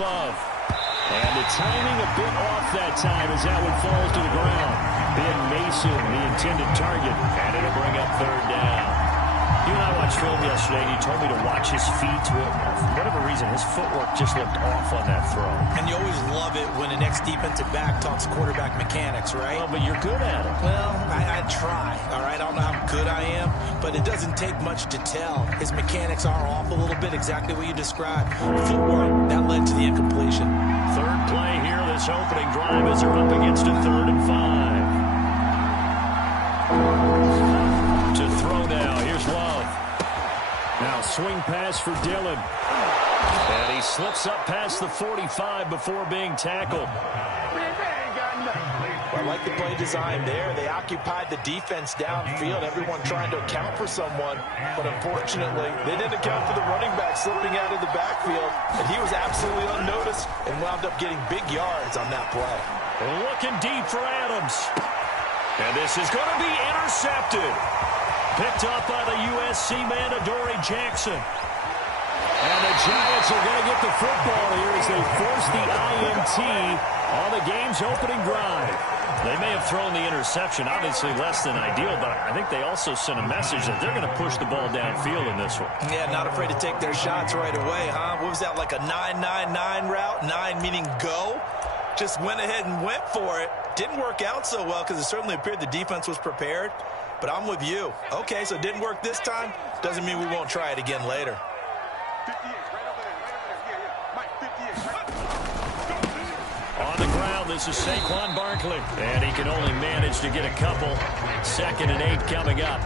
Love. And the timing a bit off that time as that one falls to the ground. Ben Mason, the intended target, and it'll bring up third down. You and I watched film yesterday, and you told me to watch his feet. For whatever reason, his footwork just looked off on that throw. And you always love it when an ex-defensive back talks quarterback mechanics, right? Well, but you're good at it. Well, I try, all right? I don't know how good I am, but it doesn't take much to tell. His mechanics are off a little bit, exactly what you described. Footwork, that led to the incompletion. Third play here, this opening drive, as they're up against a 3rd and 5. To throw now, here's Love. Now swing pass for Dillon. And he slips up past the 45 before being tackled. I like the play design there. They occupied the defense downfield, everyone trying to account for someone. But unfortunately, they didn't account for the running back slipping out of the backfield. And he was absolutely unnoticed and wound up getting big yards on that play. Looking deep for Adams. And this is going to be intercepted. Picked up by the USC man, Adoree Jackson. And the Giants are going to get the football here as they force the INT on the game's opening drive. They may have thrown the interception, obviously less than ideal, but I think they also sent a message that they're going to push the ball downfield in this one. Yeah, not afraid to take their shots right away, huh? What was that, like a 9-9-9 route? 9 meaning go? Just went ahead and went for it. Didn't work out so well because it certainly appeared the defense was prepared. But I'm with you. Okay, so it didn't work this time. Doesn't mean we won't try it again later. On the ground, this is Saquon Barkley. And he can only manage to get a couple. 2nd and 8 coming up.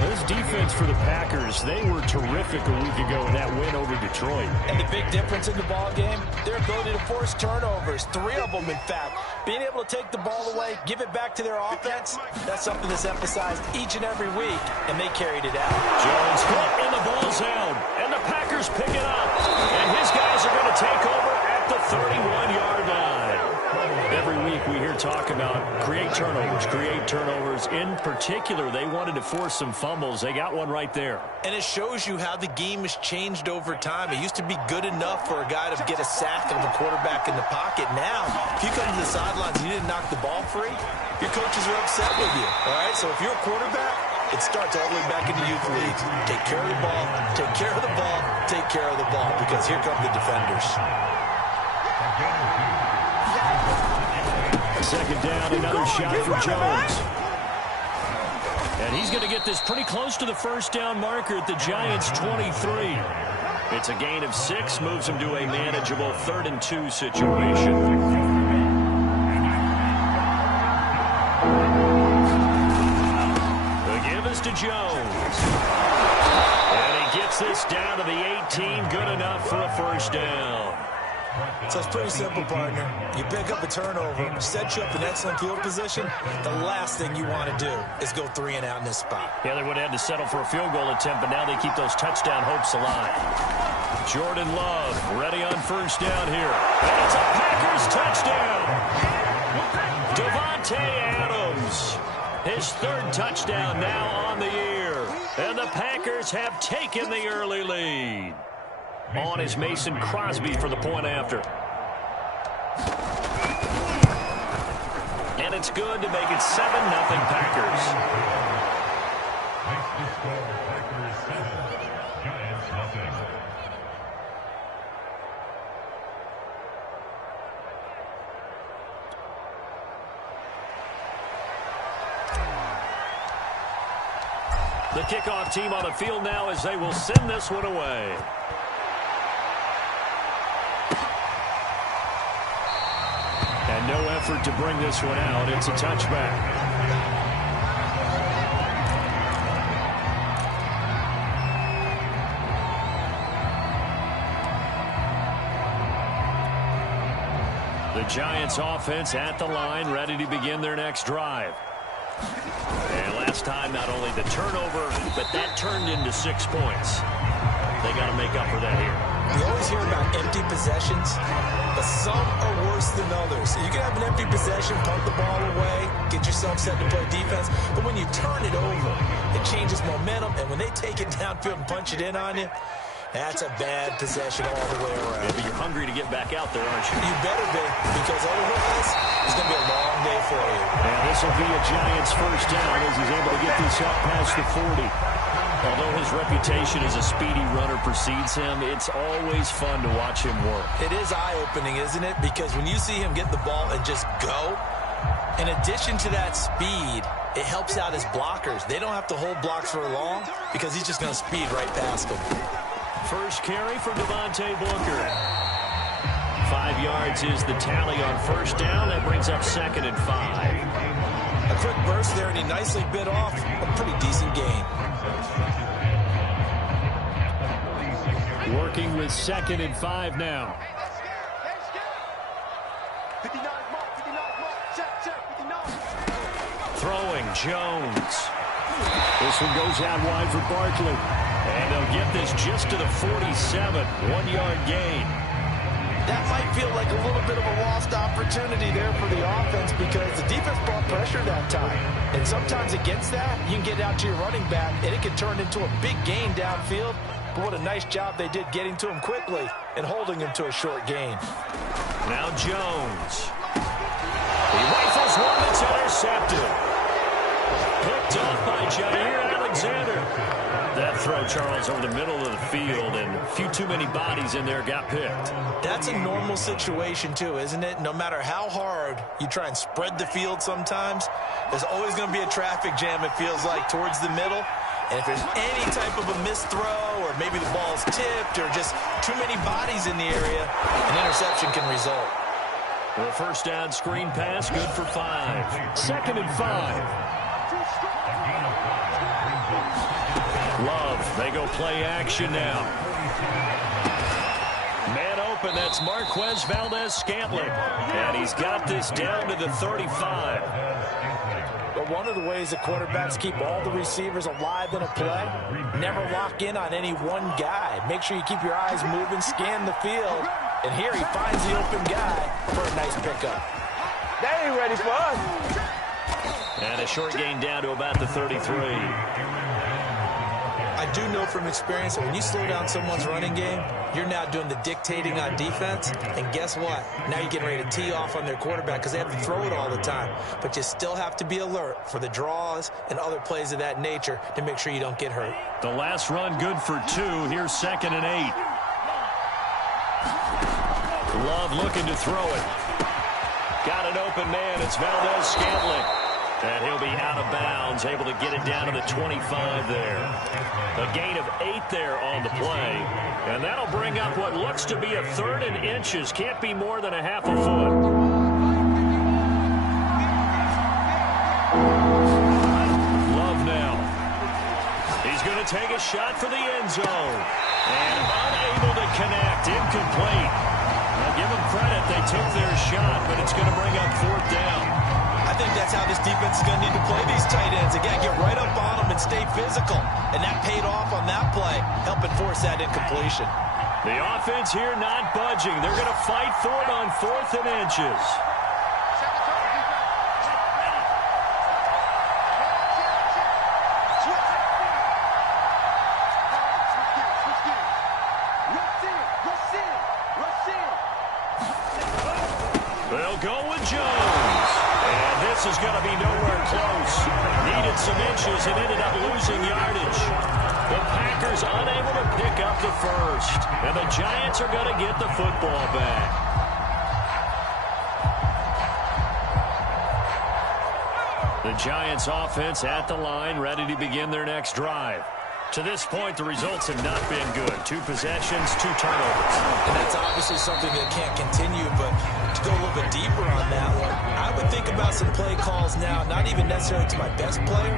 This defense for the Packers, they were terrific a week ago in that win over Detroit. And the big difference in the ball game, their ability to force turnovers, 3 of them in fact. Being able to take the ball away, give it back to their offense, that's something that's emphasized each and every week, and they carried it out. Jones hit and the ball's out, and the Packers pick it up. And his guys are going to take over at the 31-yard line. Every week we hear talk about create turnovers. In particular, they wanted to force some fumbles. They got one right there. And it shows you how the game has changed over time. It used to be good enough for a guy to get a sack of a quarterback in the pocket. Now, if you come to the sidelines and you didn't knock the ball free, your coaches are upset with you. All right, so if you're a quarterback, it starts all the way back in the youth leagues. Take care of the ball, take care of the ball, take care of the ball, because here come the defenders. 2nd down, another shot for Jones. And he's going to get this pretty close to the 1st down marker at the Giants' 23. It's a gain of 6, moves him to a manageable 3rd and 2 situation. The give is to Jones. And he gets this down to the 18, good enough for a 1st down. So it's pretty simple, partner. You pick up a turnover, set you up in excellent field position. The last thing you want to do is go 3 and out in this spot. Yeah, they would have had to settle for a field goal attempt, but now they keep those touchdown hopes alive. Jordan Love ready on 1st down here. And it's a Packers touchdown. Davante Adams, his 3rd touchdown now on the year. And the Packers have taken the early lead. On is Mason Crosby for the point after. And it's good to make it 7-0 Packers. The kickoff team on the field now as they will send this one away. And no effort to bring this one out. It's a touchback. The Giants offense at the line, ready to begin their next drive. And last time, not only the turnover, but that turned into 6 points. They got to make up for that here. You always hear about empty possessions, but some are worse than others. You can have an empty possession, punt the ball away, get yourself set to play defense, but when you turn it over, it changes momentum, and when they take it downfield and punch it in on you, That's a bad possession all the way around. Yeah, but you're hungry to get back out there, aren't you? You better be, because otherwise, it's going to be a long day for you. And this will be a Giants first down as he's able to get this up past the 40. Although his reputation as a speedy runner precedes him, it's always fun to watch him work. It is eye-opening, isn't it? Because when you see him get the ball and just go, in addition to that speed, it helps out his blockers. They don't have to hold blocks for long because he's just going to speed right past them. First carry for Devontae Booker. 5 yards is the tally on first down. That brings up 2nd and 5. A quick burst there, and he nicely bit off a pretty decent gain. Working with 2nd and 5 now. Throwing, Jones. This one goes out wide for Barkley. And they'll get this just to the 47. 1-yard gain. That might feel like a little bit of a lost opportunity there for the offense because the defense brought pressure that time. And sometimes against that, you can get out to your running back, and it can turn into a big gain downfield. But what a nice job they did getting to him quickly and holding him to a short gain. Now Jones. He rifles one that's intercepted. Picked off by Jair Alexander. That throw, Charles, over the middle of the field, and a few too many bodies in there got picked. That's a normal situation, too, isn't it? No matter how hard you try and spread the field sometimes, there's always going to be a traffic jam, it feels like, towards the middle. And if there's any type of a missed throw, or maybe the ball's tipped, or just too many bodies in the area, an interception can result. The first down screen pass, good for 5. 2nd and 5. Love, they go play action now. Man open, that's Marquez Valdez-Scantling. And he's got this down to the 35. But one of the ways the quarterbacks keep all the receivers alive in a play, never lock in on any one guy. Make sure you keep your eyes moving, scan the field. And here he finds the open guy for a nice pickup. They ain't ready for us. And a short gain down to about the 33. I do know from experience that when you slow down someone's running game, you're now doing the dictating on defense. And guess what? Now you're getting ready to tee off on their quarterback because they have to throw it all the time. But you still have to be alert for the draws and other plays of that nature to make sure you don't get hurt. The last run good for 2. Here's 2nd and 8. Love looking to throw it. Got an open man. It's Valdez-Scantling. And he'll be out of bounds, able to get it down to the 25 there. A gain of 8 there on the play. And that'll bring up what looks to be a 3rd and inches. Can't be more than a half a foot. Love now. He's going to take a shot for the end zone. And unable to connect. Incomplete. Now give them credit. They took their shot, but it's going to bring up 4th down. I think that's how this defense is going to need to play these tight ends. Again, get right up on them and stay physical. And that paid off on that play, helping force that incompletion. The offense here not budging. They're going to fight for it on 4th and inches. They'll go with Jones. And this is going to be nowhere close. Needed some inches and ended up losing yardage. The Packers unable to pick up the first. And the Giants are going to get the football back. The Giants offense at the line, ready to begin their next drive. To this point, the results have not been good. 2 possessions, 2 turnovers. And that's obviously something that can't continue, but to go a little bit deeper on that one, I would think about some play calls now, not even necessarily to my best player,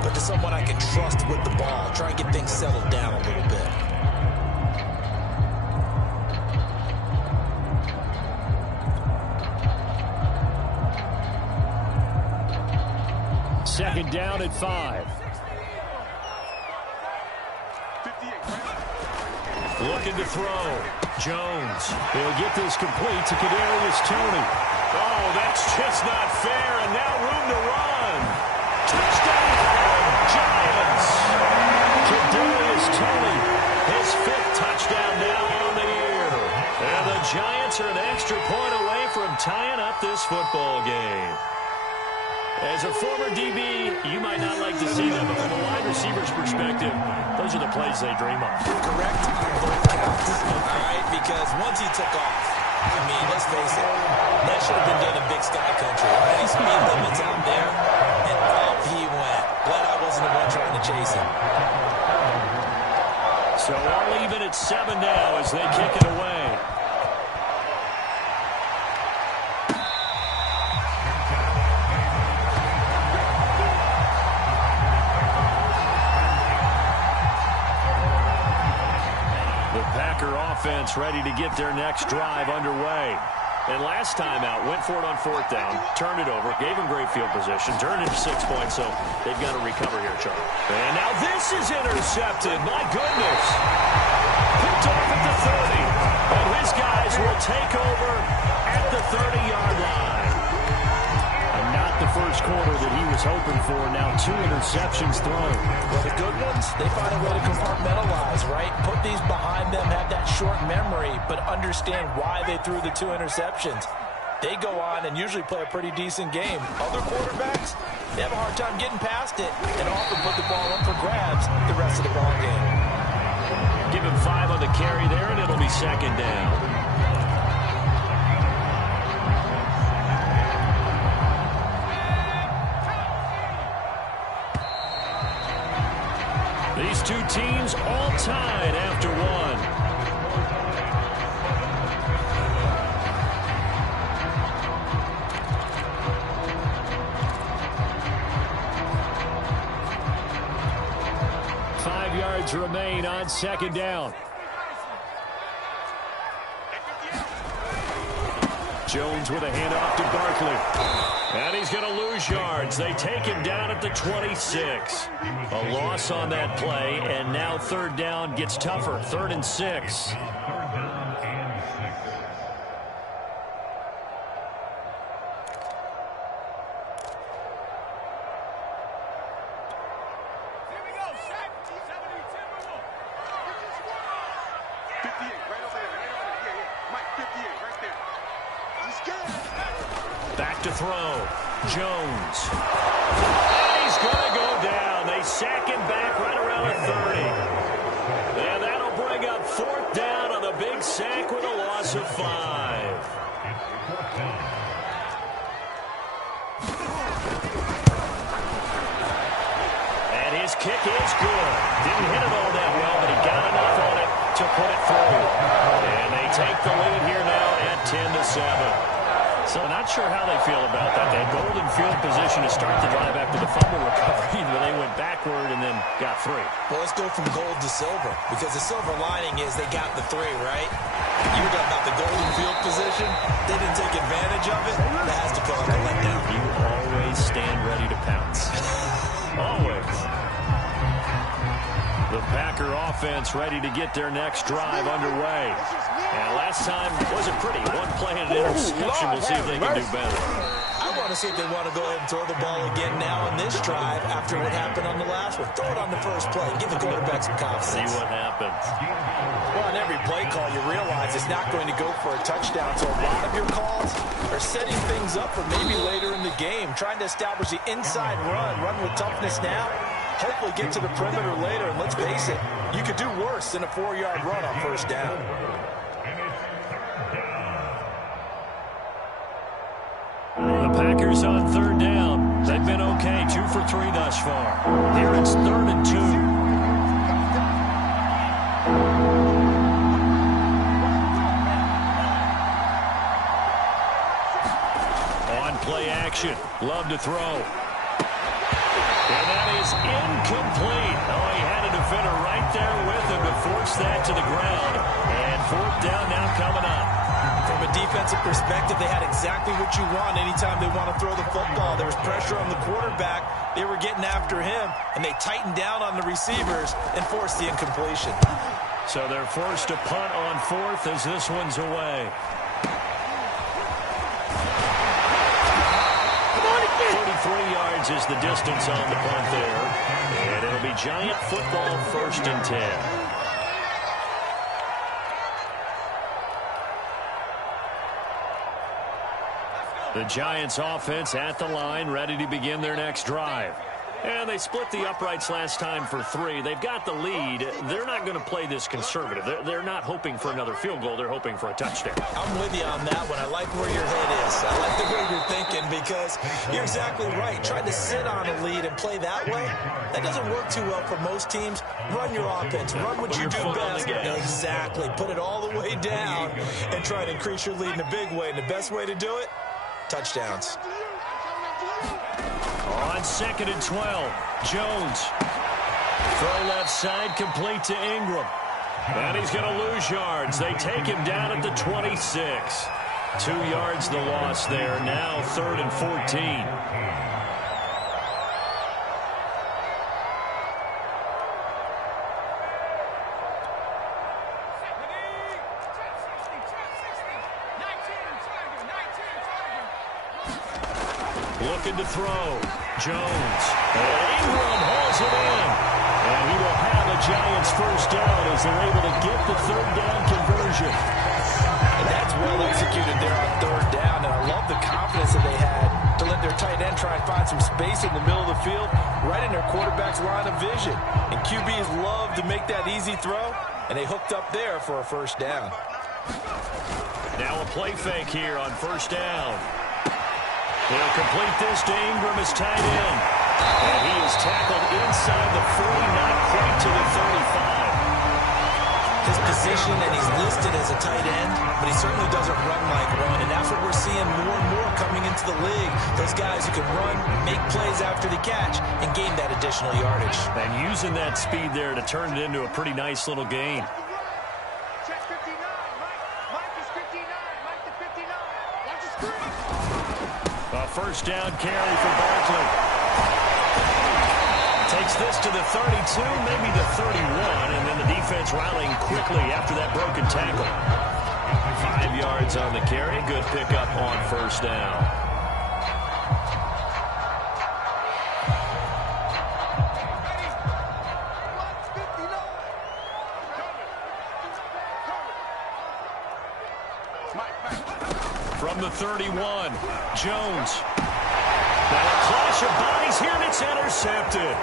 but to someone I can trust with the ball. Try and get things settled down a little bit. Second down at 5. Looking to throw. Jones. He'll get this complete to Kadarius Toney. Oh, that's just not fair, and now room to run. Touchdown, Giants. Kadarius Toney His 5th touchdown now on the year. And the Giants are an extra point away from tying up this football game. As a former DB, you might not like to see them, but from a wide receiver's perspective, those are the plays they dream of. Correct on both counts. All right, because once he took off, I mean, let's face it, that should have been done in Big Sky Country. Any speed limits out there, and off he went. Glad I wasn't the one trying to chase him. So all even at 7 now as they kick it away. The Packer offense ready to get their next drive underway. And last time out, went for it on 4th down, turned it over, gave them great field position, turned it to 6 points, so they've got to recover here, Charlie. And now this is intercepted. My goodness. Picked off at the 30. And his guys will take over at the 30-yard line. And not the first quarter that he was hoping for. Now 2 interceptions thrown. Well, the good ones, they find a way to compartmentalize, right? Put these behind them, have that short memory, but understand why they threw the 2 interceptions. They go on and usually play a pretty decent game. Other quarterbacks, they have a hard time getting past it and often put the ball up for grabs the rest of the ball game. Give him 5 on the carry there, and it'll be 2nd down. These two teams all tied after 1. Remain on 2nd down. Jones with a handoff to Barkley. And he's going to lose yards. They take him down at the 26. A loss on that play, and now 3rd down gets tougher. 3rd and 6. Back to throw. Jones. And he's going to go down. They sack him back right around the 30. And that'll bring up 4th down on the big sack with a loss of 5. And his kick is good. Didn't hit it all that well, but he got enough on it to put it through. And they take the lead here now at 10-7. So not sure how they feel about that. They had golden field position to start the drive after the fumble recovery, but they went backward and then got 3. Well, let's go from gold to silver, because the silver lining is they got the 3, right? You were talking about the golden field position. They didn't take advantage of it. That has to feel like a letdown. You always stand ready to pounce. Always. The Packer offense ready to get their next drive underway. And last time wasn't pretty. 1 play and an interception. We'll see if they can do better. I want to see if they want to go ahead and throw the ball again now on this drive after what happened on the last one. Throw it on the first play. Give the quarterback some confidence. See what happens. Well, on every play call, you realize it's not going to go for a touchdown. So a lot of your calls are setting things up for maybe later in the game, trying to establish the inside run with toughness now. Hopefully get to the perimeter later. And let's face it, you could do worse than a 4-yard run on 1st down. The Packers on 3rd down. They've been okay, 2 for 3 thus far. Here it's 3rd and 2. On play action. Love to throw. And that is incomplete. Oh, he had a defender right there with him to force that to the ground. And 4th down now coming up. From a defensive perspective, they had exactly what you want anytime they want to throw the football. There was pressure on the quarterback. They were getting after him, and they tightened down on the receivers and forced the incompletion. So they're forced to punt on 4th as this one's away. 33 yards is the distance on the punt there. And it'll be Giant football 1st and 10. The Giants offense at the line, ready to begin their next drive. And they split the uprights last time for 3. They've got the lead. They're not going to play this conservative. They're not hoping for another field goal. They're hoping for a touchdown. I'm with you on that one. I like where your head is. I like the way you're thinking because you're exactly right. Trying to sit on a lead and play that way, that doesn't work too well for most teams. Run your offense. Run what you do best. Exactly. Put it all the way down and try to increase your lead in a big way. And the best way to do it, touchdowns. On 2nd and 12, Jones. Throw left side, complete to Ingram. And he's going to lose yards. They take him down at the 26. 2 yards the loss there. Now 3rd and 14. Looking to throw. Jones. And Ingram hauls it in. And he will have a Giants first down as they're able to get the 3rd down conversion. And that's well executed there on 3rd down. And I love the confidence that they had to let their tight end try and find some space in the middle of the field, right in their quarterback's line of vision. And QBs love to make that easy throw, and they hooked up there for a first down. Now a play fake here on 1st down. They'll complete this to Ingram as tight end. And he is tackled inside the 40, not quite to the 35. His position, and he's listed as a tight end, but he certainly doesn't run like one, and that's what we're seeing more and more coming into the league. Those guys who can run, make plays after the catch, and gain that additional yardage. And using that speed there to turn it into a pretty nice little gain. Check 59. Mike is 59. Mike to 59. Watch the screen. A first down carry for Barkley. Takes this to the 32, maybe the 31, and then the defense rallying quickly after that broken tackle. 5 yards on the carry. Good pickup on 1st down. From the 31, Jones. Now a clash of bodies here, and it's intercepted.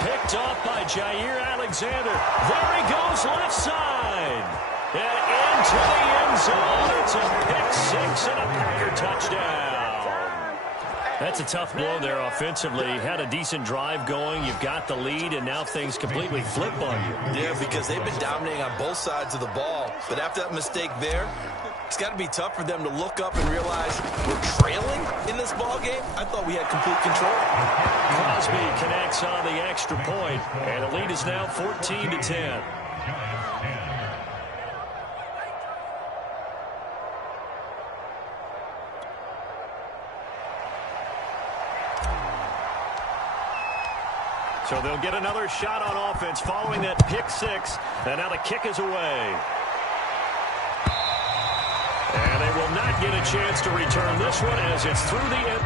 Picked off by Jair Alexander. There he goes, left side. And into the end zone. It's a pick 6 and a Packer touchdown. That's a tough blow there offensively. Had a decent drive going. You've got the lead, and now things completely flip on you. Yeah, because they've been dominating on both sides of the ball. But after that mistake there, it's got to be tough for them to look up and realize we're trailing in this ball game. I thought we had complete control. Crosby connects on the extra point, and the lead is now 14-10. So they'll get another shot on offense following that pick 6, and now the kick is away. And they will not get a chance to return this one as it's through the end.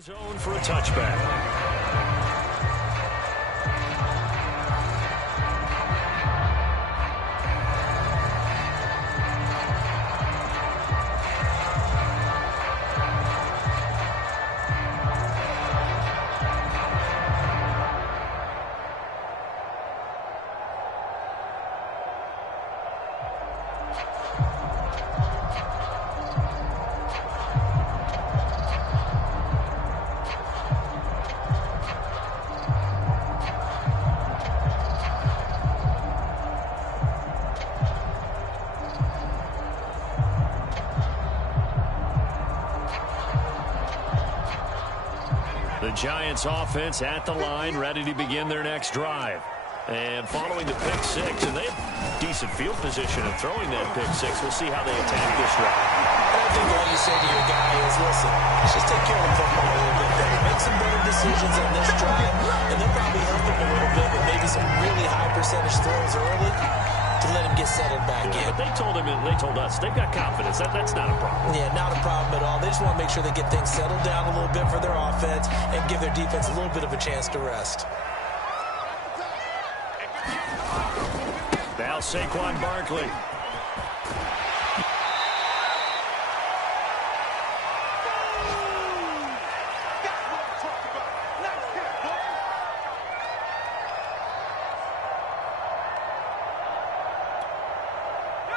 Zone for a touchback. The Giants offense at the line, ready to begin their next drive. And following the pick six, and they have decent field position of throwing that pick six. We'll see how they attack this drive. I think all you say to your guy is, listen, let's just take care of the football a little bit better. Make some better decisions on this drive, and they'll probably help him a little bit with maybe some really high percentage throws early to let him get settled back in. But they told him, and they told us, they've got confidence. That's not a problem. Yeah, not a problem at all. They just want to make sure they get things settled down a little bit for their offense and give their defense a little bit of a chance to rest. Now Saquon Barkley.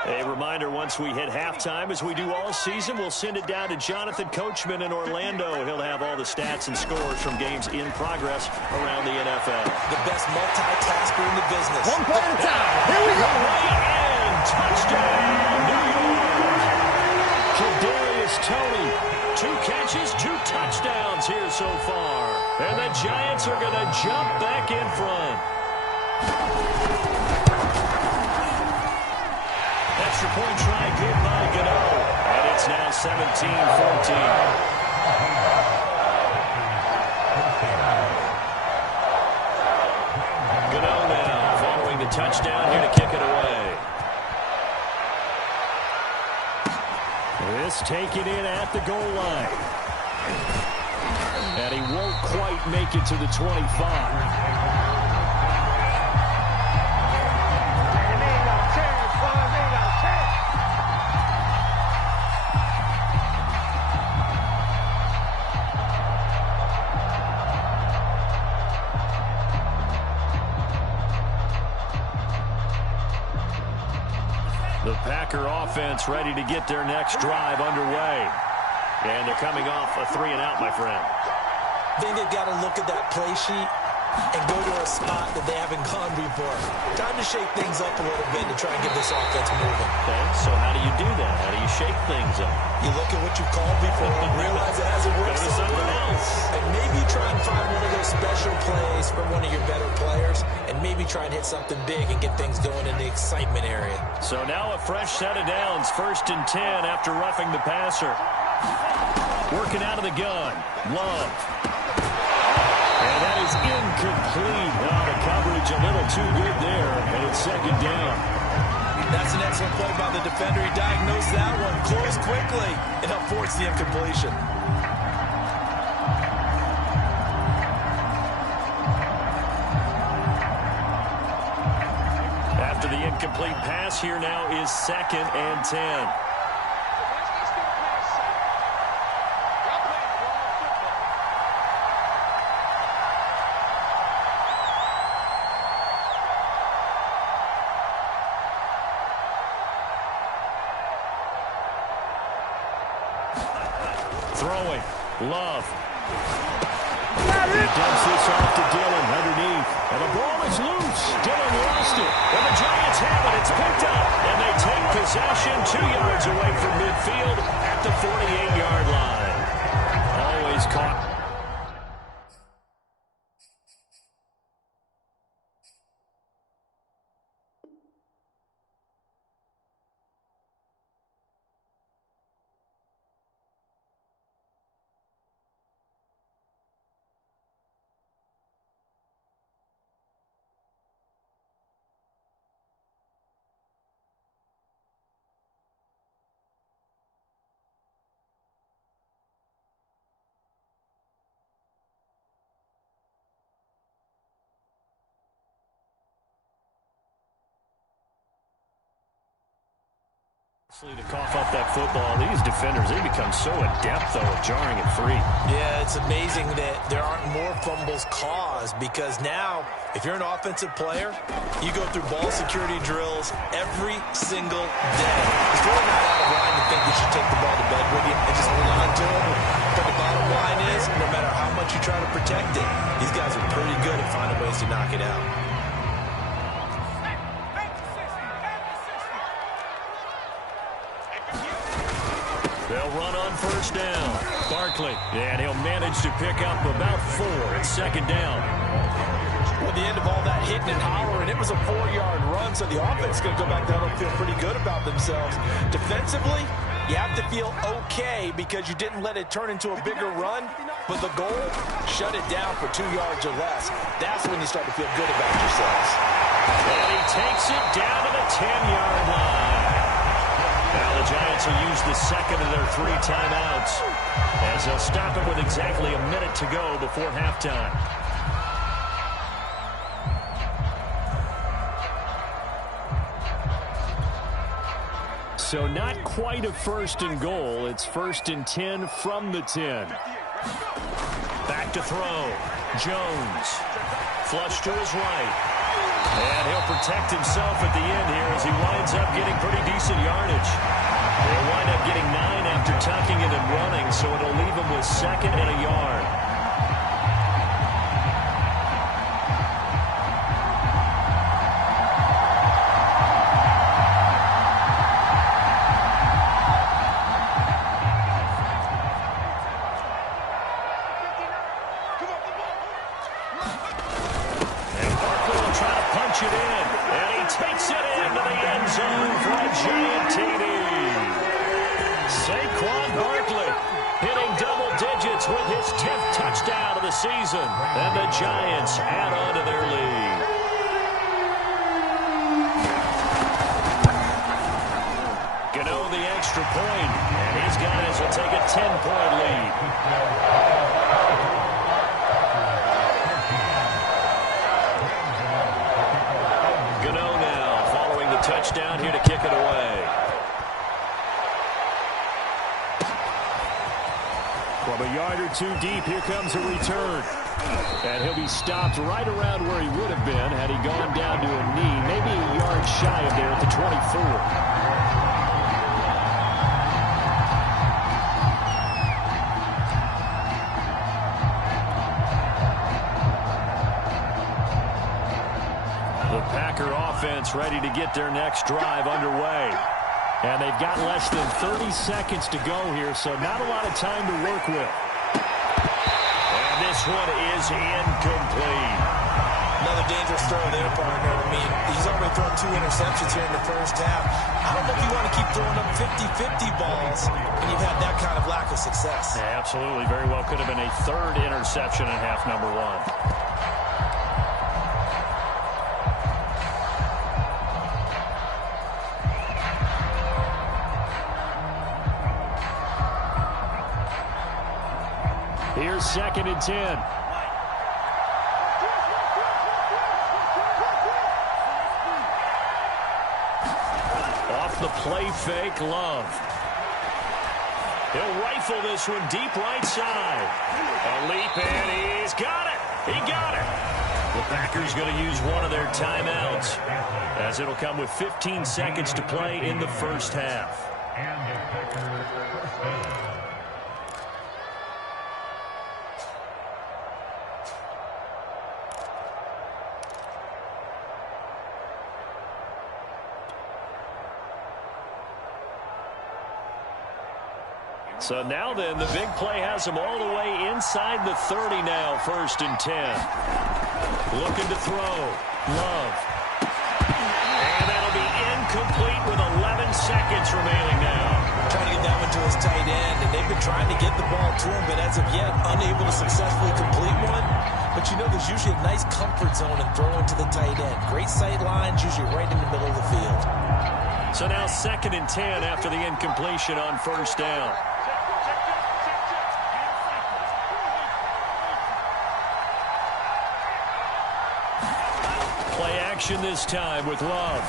A reminder, once we hit halftime, as we do all season, we'll send it down to Jonathan Coachman in Orlando. He'll have all the stats and scores from games in progress around the NFL. The best multitasker in the business. One play at a time. Here we go. And touchdown, New York. Kadarius Toney, 2 catches, 2 touchdowns here so far. And the Giants are going to jump back in front. Extra point try, good by Gano. And it's now 17-14. Gano now following the touchdown here to kick it away. This taken in at the goal line. And he won't quite make it to the 25. The Packer offense ready to get their next drive underway. And they're coming off a 3-and-out, my friend. I think they've got to look at that play sheet and go to a spot that they haven't gone before. Time to shake things up a little bit to try and get this offense moving. Okay, so how do you do that? How do you shake things up? You look at what you've called before and realize it hasn't worked Go to so something well. else. And maybe try and find one of those special plays from one of your better players and maybe try and hit something big and get things going in the excitement area. So now a fresh set of downs, 1st and 10 after roughing the passer. Working out of the gun, Love. And that is incomplete. Now the coverage a little too good there, and it's 2nd down. That's an excellent play by the defender. He diagnosed that one, closed quickly, and helped force the incompletion. After the incomplete pass, here now is 2nd and 10. Throwing, Love. He dumps this off to Dillon underneath. And the ball is loose. Dillon lost it. And the Giants have it. It's picked up. And they take possession 2 yards away from midfield at the 48-yard line. Always caught. To cough up that football, these defenders, they become so adept, though, at jarring it free. Yeah, it's amazing that there aren't more fumbles caused because now, if you're an offensive player, you go through ball security drills every single day. It's really not out of line to think you should take the ball to bed with you and just hold on to it. But the bottom line is, no matter how much you try to protect it, these guys are pretty good at finding ways to knock it out. They'll run on first down. Barkley, and he'll manage to pick up about 4 at second down. Well, at the end of all that hitting and hollering, it was a 4-yard run, so the offense is going to go back down and feel pretty good about themselves. Defensively, you have to feel okay because you didn't let it turn into a bigger run, but the goal, shut it down for 2 yards or less. That's when you start to feel good about yourselves. And he takes it down to the 10-yard line. Now the Giants will use the second of their 3 timeouts as they'll stop it with exactly a minute to go before halftime. So not quite a 1st and goal. It's 1st and 10 from the 10. Back to throw. Jones. Flush to his right. And he'll protect himself at the end here as he winds up getting pretty decent yardage. They'll wind up getting 9 after tucking it and running, so it'll leave him with 2nd and a yard. It in, and he takes it into the end zone for a giant TD. Saquon Barkley hitting double digits with his 10th touchdown of the season, and the Giants add on to their lead. Gano the extra point, and his guys will take a 10-point lead. Touchdown here to kick it away. From a yard or 2 deep, here comes a return. And he'll be stopped right around where he would have been had he gone down to a knee, maybe a yard shy of there at the 24. Offense ready to get their next drive underway. And they've got less than 30 seconds to go here, so not a lot of time to work with. And this one is incomplete. Another dangerous throw there, partner. I mean, he's already thrown 2 interceptions here in the first half. I don't know if you want to keep throwing up 50-50 balls when you've had that kind of lack of success. Yeah, absolutely. Very well could have been a 3rd interception in half number 1. Here's 2nd and 10. Off the play fake, Love. He'll rifle this one deep right side. A leap, and he's got it. He got it. The Packers going to use one of their timeouts as it'll come with 15 seconds to play in the first half. So now then, the big play has him all the way inside the 30 now, 1st and 10. Looking to throw. Love. And that'll be incomplete with 11 seconds remaining now. Trying to get that one to his tight end, and they've been trying to get the ball to him, but as of yet, unable to successfully complete one. But you know, there's usually a nice comfort zone in throwing to the tight end. Great sight lines, usually right in the middle of the field. So now 2nd and 10 after the incompletion on 1st down. Play action this time with Love.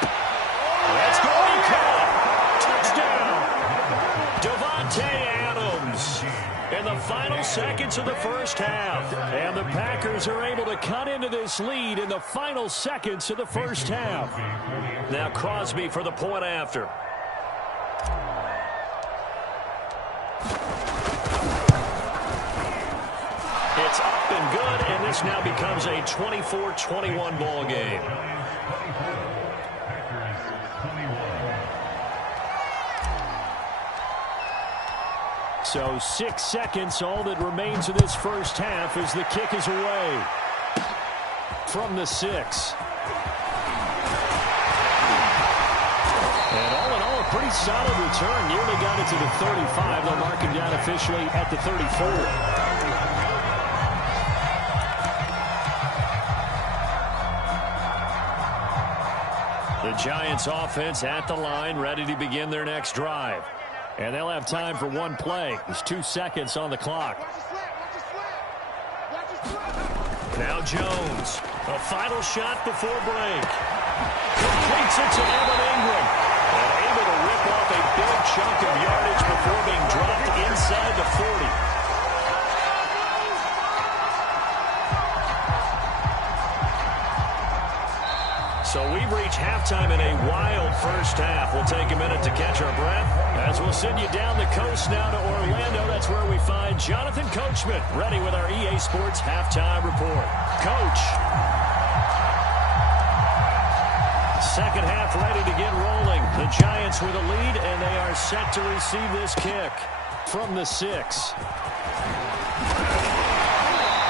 That's going to be caught. final seconds of the first half. And the Packers are able to cut into this lead in the final seconds of the first half. Now Crosby for the point after. It's up and good, and this now becomes a 24-21 ball game. So 6 seconds, all that remains of this first half as the kick is away from the 6. And all in all, a pretty solid return. Nearly got it to the 35. They'll mark him down officially at the 34. The Giants offense at the line, ready to begin their next drive. And they'll have time for one play. There's 2 seconds on the clock. Now Jones. A final shot before break. Completes it to Evan Ingram. And able to rip off a big chunk of yardage before being dropped inside the 40. So we've reached halftime in a wild first half. We'll take a minute to catch our breath as we'll send you down the coast now to Orlando. That's where we find Jonathan Coachman ready with our EA Sports Halftime Report. Coach. Second half ready to get rolling. The Giants with a lead, and they are set to receive this kick from the 6.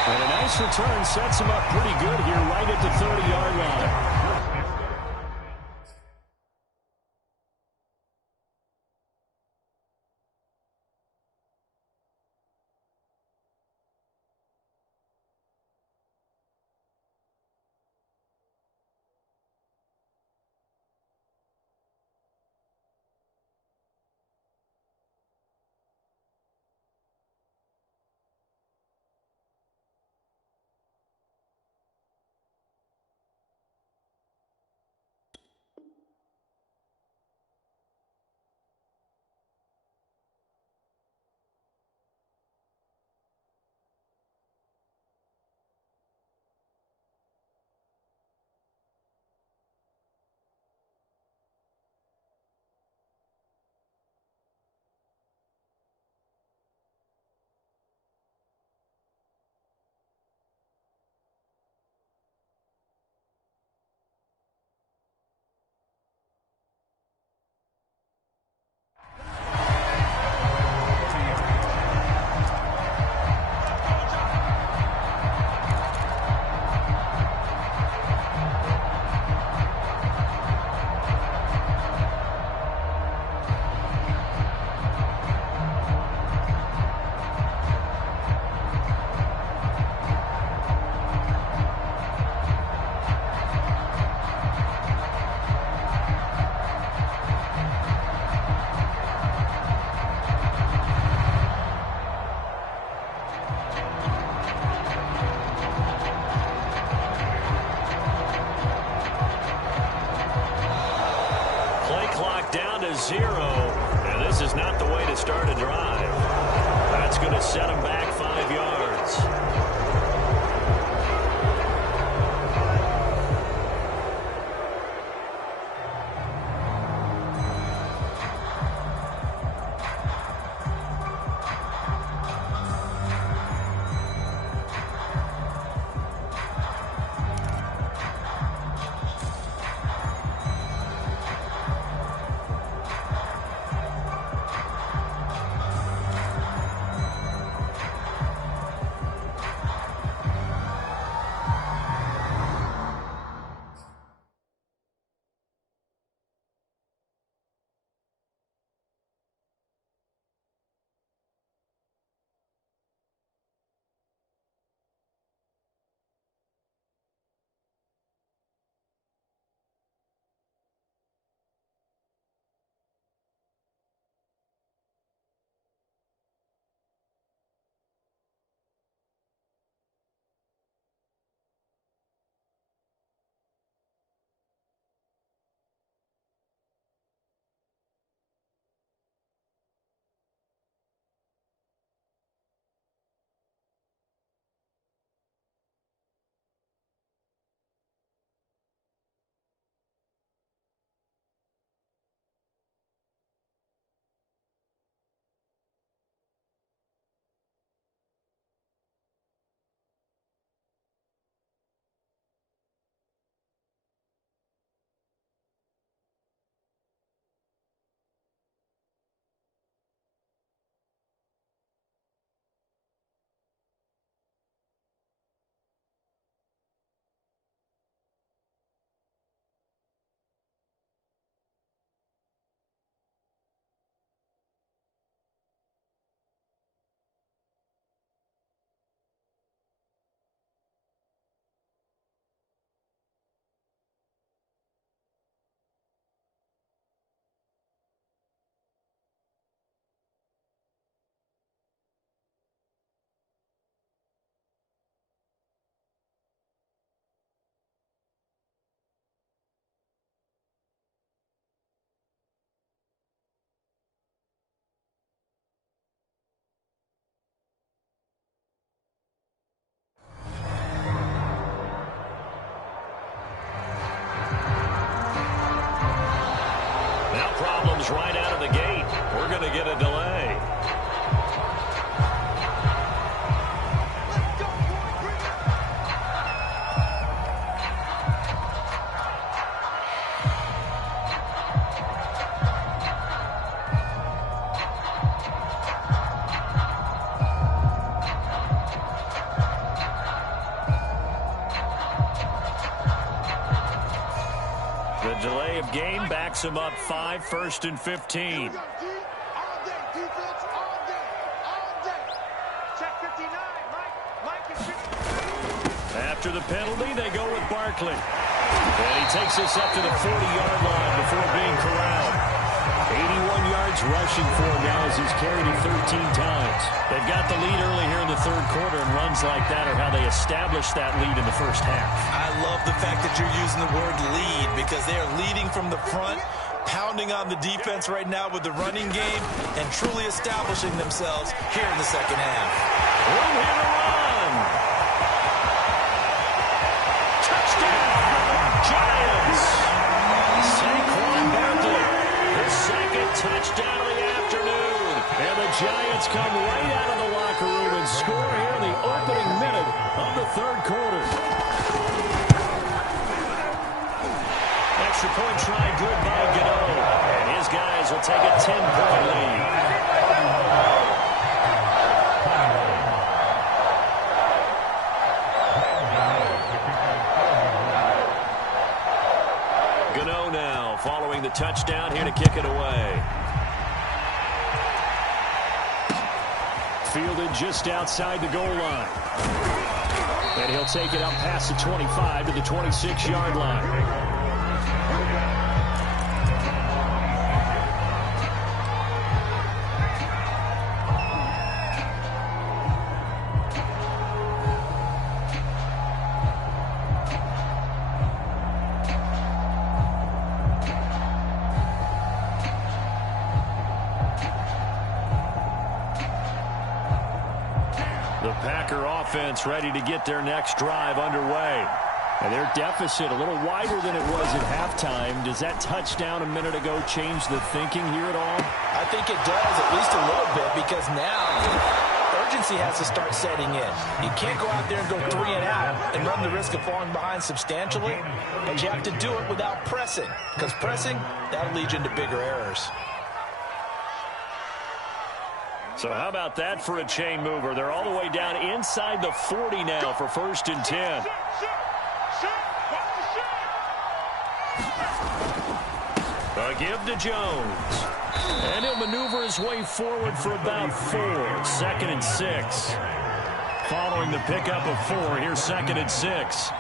And a nice return sets them up pretty good here right at the 30-yard line. delay of game backs him up 5, 1st and 15. After the penalty, they go with Barkley. And he takes us up to the 40-yard line before being corralled. 81 yards rushing for him now as he's carried it 13 times. They've got the lead early here in the third quarter, and runs like that are how they established that lead in the first half. I love the fact that you're using the word lead because they are leading from the front, pounding on the defense right now with the running game, and truly establishing themselves here in the second half. One here to run. Touchdown, Giants. Saquon Barkley, his second touchdown of the afternoon. And the Giants come right out of the locker room and score here in the opening minute of the third quarter. Extra point try good by Gano. And his guys will take a 10-point lead. Gano now following the touchdown here to kick it away. Fielded just outside the goal line. And he'll take it up past the 25 to the 26-yard line. Offense ready to get their next drive underway. And their deficit a little wider than it was at halftime. Does that touchdown a minute ago change the thinking here at all? I think it does, at least a little bit, because now urgency has to start setting in. You can't go out there and go 3 and out and run the risk of falling behind substantially, but you have to do it without pressing, because pressing, that'll lead you into bigger errors. So how about that for a chain mover? They're all the way down inside the 40 now for 1st and 10. A give to Jones. And he'll maneuver his way forward for about 4. 2nd and 6. Following the pickup of 4, here's 2nd and 6.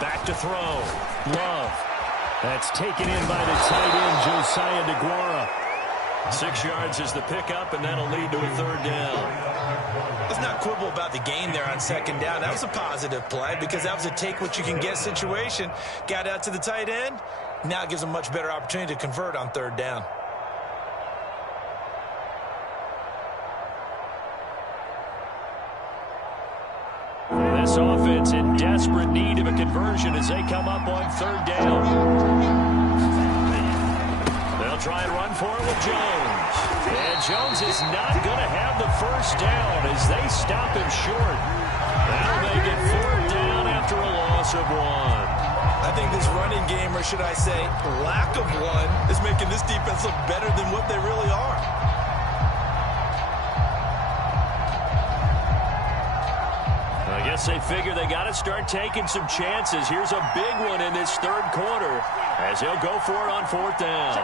Back to throw. Love. That's taken in by the tight end, Josiah DeGuara. 6 yards is the pickup, and that'll lead to a 3rd down. Let's not quibble about the gain there on 2nd down. That was a positive play because that was a take-what-you-can-get situation. Got out to the tight end. Now it gives them a much better opportunity to convert on 3rd down. This offense in desperate need of a conversion as they come up on 3rd down. They'll try and run for it with Jones. And Jones is not going to have the 1st down as they stop him short. That'll make it 4th down after a loss of 1. I think this running game, or should I say lack of one, is making this defense look better than what they really are. I guess they figure they got to start taking some chances. Here's a big one in this 3rd quarter as he'll go for it on 4th down.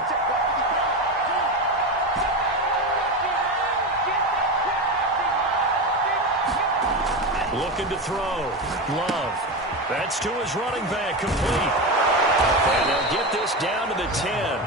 Looking to throw. Love. That's to his running back, complete. And they'll get this down to the 10.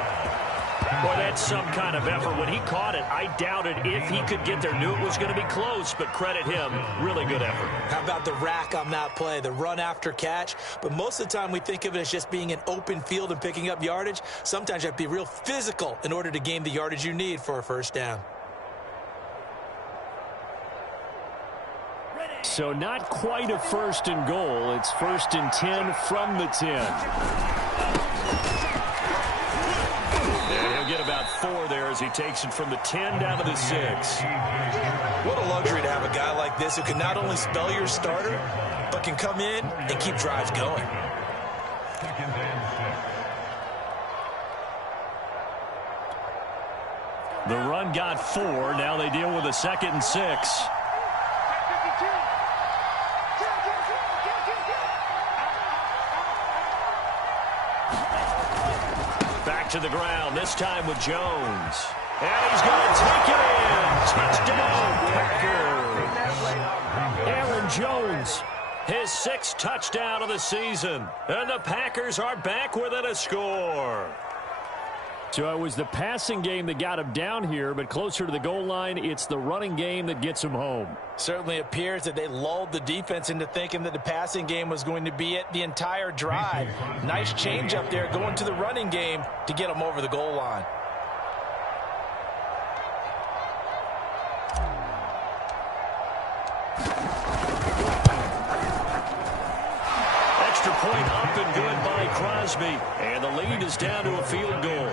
Boy, that's some kind of effort. When he caught it, I doubted if he could get there. Knew it was going to be close, but credit him. Really good effort. How about the rack on that play, the run after catch? But most of the time we think of it as just being an open field and picking up yardage. Sometimes you have to be real physical in order to gain the yardage you need for a 1st down. So not quite a 1st and goal. It's 1st and 10 from the 10. And he'll get about 4 there as he takes it from the 10 down to the 6. What a luxury to have a guy like this who can not only spell your starter, but can come in and keep drives going. The run got 4. Now they deal with a 2nd and 6. to the ground, this time with Jones. And he's going to take it in. Touchdown, Packer. Aaron Jones, his 6th touchdown of the season. And the Packers are back within a score. So it was the passing game that got him down here, but closer to the goal line, it's the running game that gets him home. Certainly appears that they lulled the defense into thinking that the passing game was going to be it the entire drive. Nice change up there going to the running game to get them over the goal line. Extra point up and good by Crosby. And the lead is down to a field goal.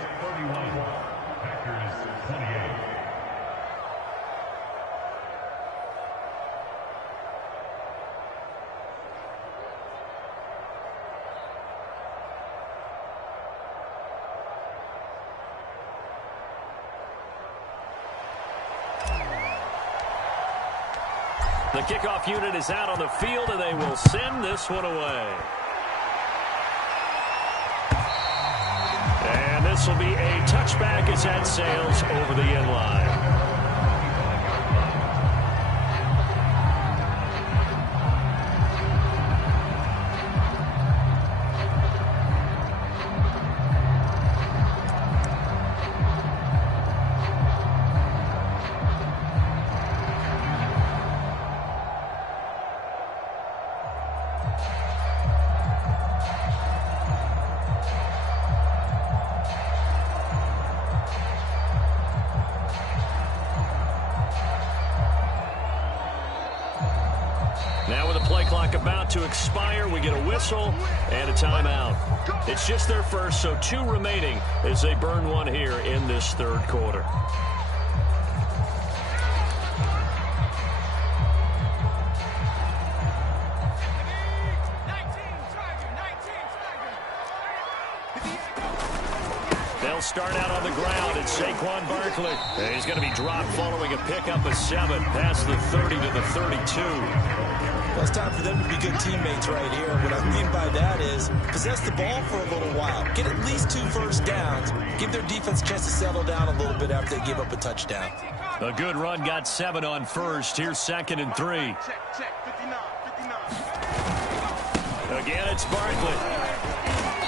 The kickoff unit is out on the field, and they will send this one away. And this will be a touchback as that sails over the end line. Now with the play clock about to expire, we get a whistle and a timeout. It's just their first, so 2 remaining as they burn one here in this 3rd quarter. They'll start out on the ground, and Saquon Barkley. And he's going to be dropped following a pickup of 7 past the 30 to the 32. Well, it's time for them to be good teammates right here. What I mean by that is possess the ball for a little while. Get at least 2 first downs. Give their defense a chance to settle down a little bit after they give up a touchdown. A good run got 7 on first. Here's 2nd and 3. Again, it's Barkley.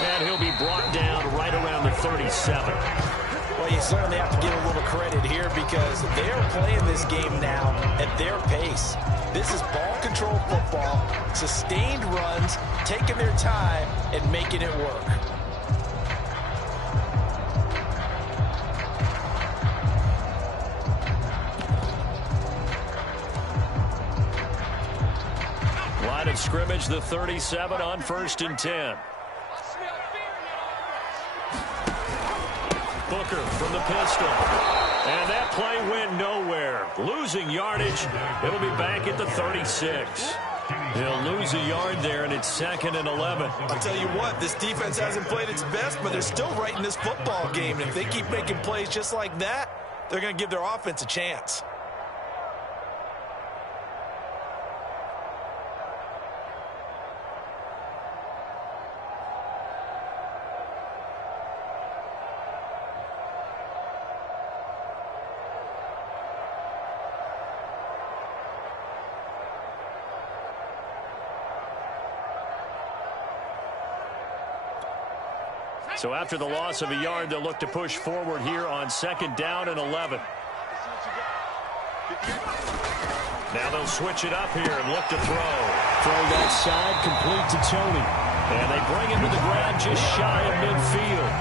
And he'll be brought down right around the 37. Well, you certainly have to give a little credit here because they're playing this game now at their pace. This is ball control football, sustained runs, taking their time and making it work. Line of scrimmage, the 37 on 1st and 10. Booker from the pistol. And that play went nowhere. Losing yardage. It'll be back at the 36. He'll lose a yard there, and it's 2nd and 11. I'll tell you what, this defense hasn't played its best, but they're still right in this football game. And if they keep making plays just like that, they're going to give their offense a chance. So after the loss of a yard, they'll look to push forward here on 2nd down and 11. Now they'll switch it up here and look to throw. Throw that side complete to Tony. And they bring him to the ground just shy of midfield.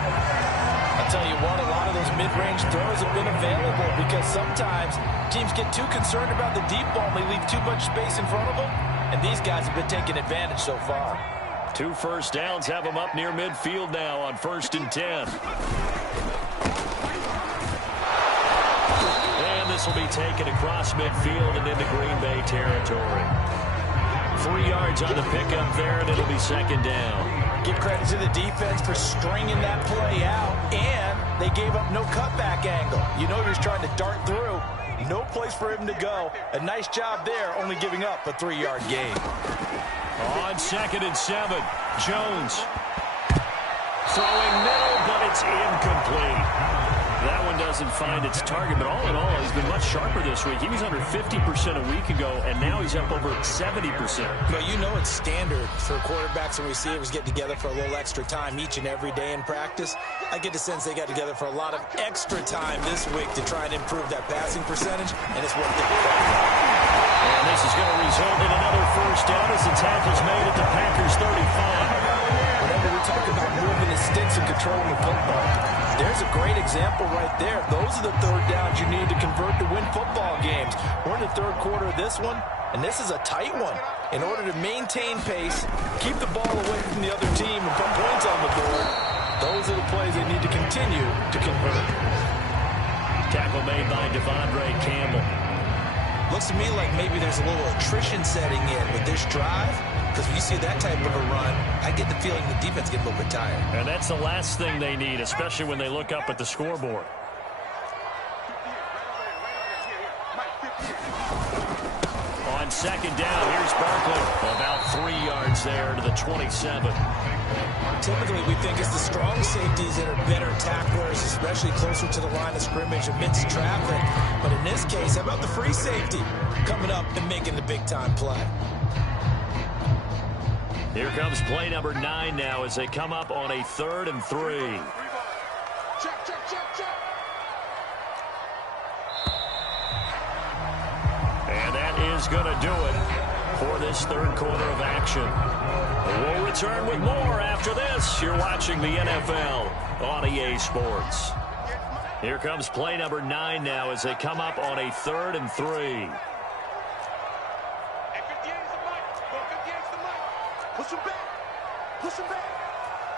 I'll tell you what, a lot of those mid-range throws have been available because sometimes teams get too concerned about the deep ball and they leave too much space in front of them. And these guys have been taking advantage so far. 2 first downs have them up near midfield now on 1st and 10. And this will be taken across midfield and into Green Bay territory. 3 yards on the pickup there, and it'll be 2nd down. Give credit to the defense for stringing that play out, and they gave up no cutback angle. You know he was trying to dart through. No place for him to go. A nice job there, only giving up a 3-yard gain. On 2nd and 7, Jones. Throwing middle, but it's incomplete. That one doesn't find its target, but all in all, he's been much sharper this week. He was under 50% a week ago, and now he's up over 70%. Well, you know it's standard for quarterbacks and receivers get together for a little extra time each and every day in practice. I get the sense they got together for a lot of extra time this week to try and improve that passing percentage, and it's worked out. And this is going to result in another first down as the tackle's made at the Packers' 35. Whenever we talk about moving the sticks and controlling the football, there's a great example right there. Those are the third downs you need to convert to win football games. We're in the third quarter of this one, and this is a tight one. In order to maintain pace, keep the ball away from the other team, and put points on the board, those are the plays they need to continue to convert. Tackle made by Devondre Campbell. Looks to me like maybe there's a little attrition setting in with this drive, because when you see that type of a run, I get the feeling the defense gets a little bit tired. And that's the last thing they need, especially when they look up at the scoreboard. On second down, here's Barkley. About 3 yards there to the 27. Typically, we think it's the strong safeties that are better tacklers, especially closer to the line of scrimmage amidst traffic. But in this case, how about the free safety coming up and making the big-time play? Here comes play number 9 now as they come up on a 3rd and 3. Check, check, check, check. And that is going to do it for this third quarter of action. We'll return with more after this. You're watching the NFL on EA Sports. Here comes play number 9 now as they come up on a 3rd and 3. Hey, 58's the mic. Go, 58's the mic. Push him back. Push him back.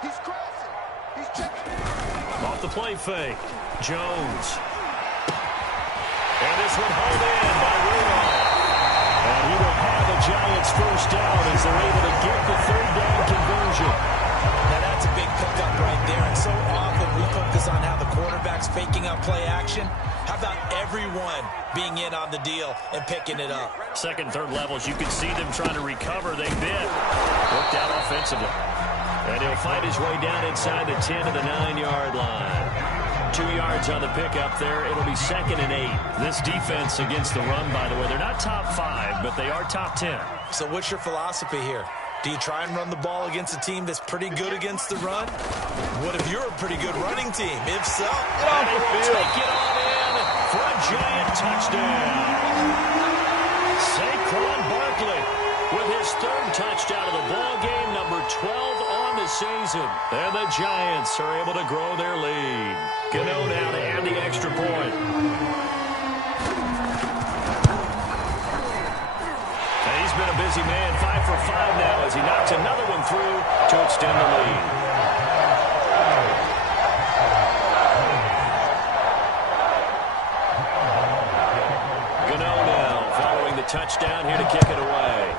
He's crossing. He's checking in. Off the play fake. Jones. And this one hauled in by Rudolph. And he will have the Giants first down as they're able to get the 3rd down conversion. Now, that's a big pickup right there. And so often we focus on how the quarterback's faking out play action. How about everyone being in on the deal and picking it up? Second, third levels, you can see them trying to recover. They bit. Worked out offensively. And he'll fight his way down inside the 10 to the 9-yard line. 2 yards on the pickup there. It'll be 2nd and 8. This defense against the run, by the way, they're not top 5, but they are top 10. So what's your philosophy here? Do you try and run the ball against a team that's pretty good against the run? What if you're a pretty good running team? If so, they will take it on in for a Giant touchdown. Saquon Barkley with his 3rd touchdown of the ball game, number 12 on the season. And the Giants are able to grow their lead. Gano now to add the extra point. And he's been a busy man, 5 for 5 now as he knocks another one through to extend the lead. Gano now following the touchdown here to kick it away.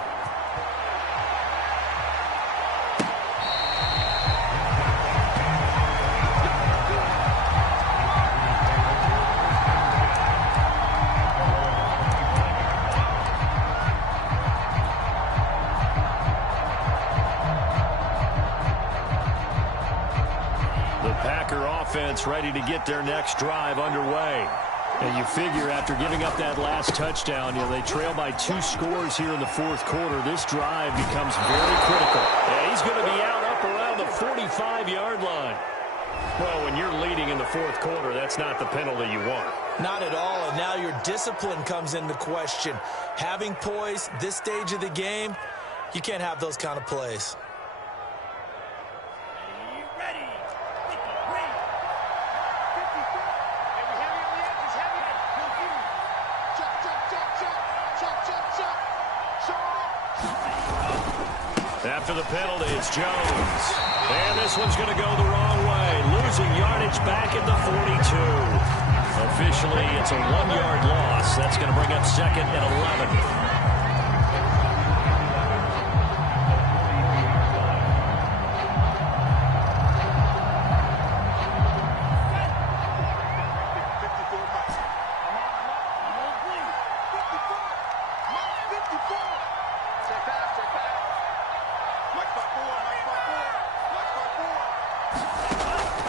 Ready to get their next drive underway. And you figure after giving up that last touchdown, they trail by 2 scores here in the 4th quarter. This drive becomes very critical. And he's going to be out up around the 45-yard line. Well, when you're leading in the 4th quarter, that's not the penalty you want. Not at all, and now your discipline comes into question. Having poise this stage of the game, you can't have those kind of plays. After the penalty, it's Jones. And this one's going to go the wrong way. Losing yardage back at the 42. Officially, it's a 1-yard loss. That's going to bring up 2nd and 11.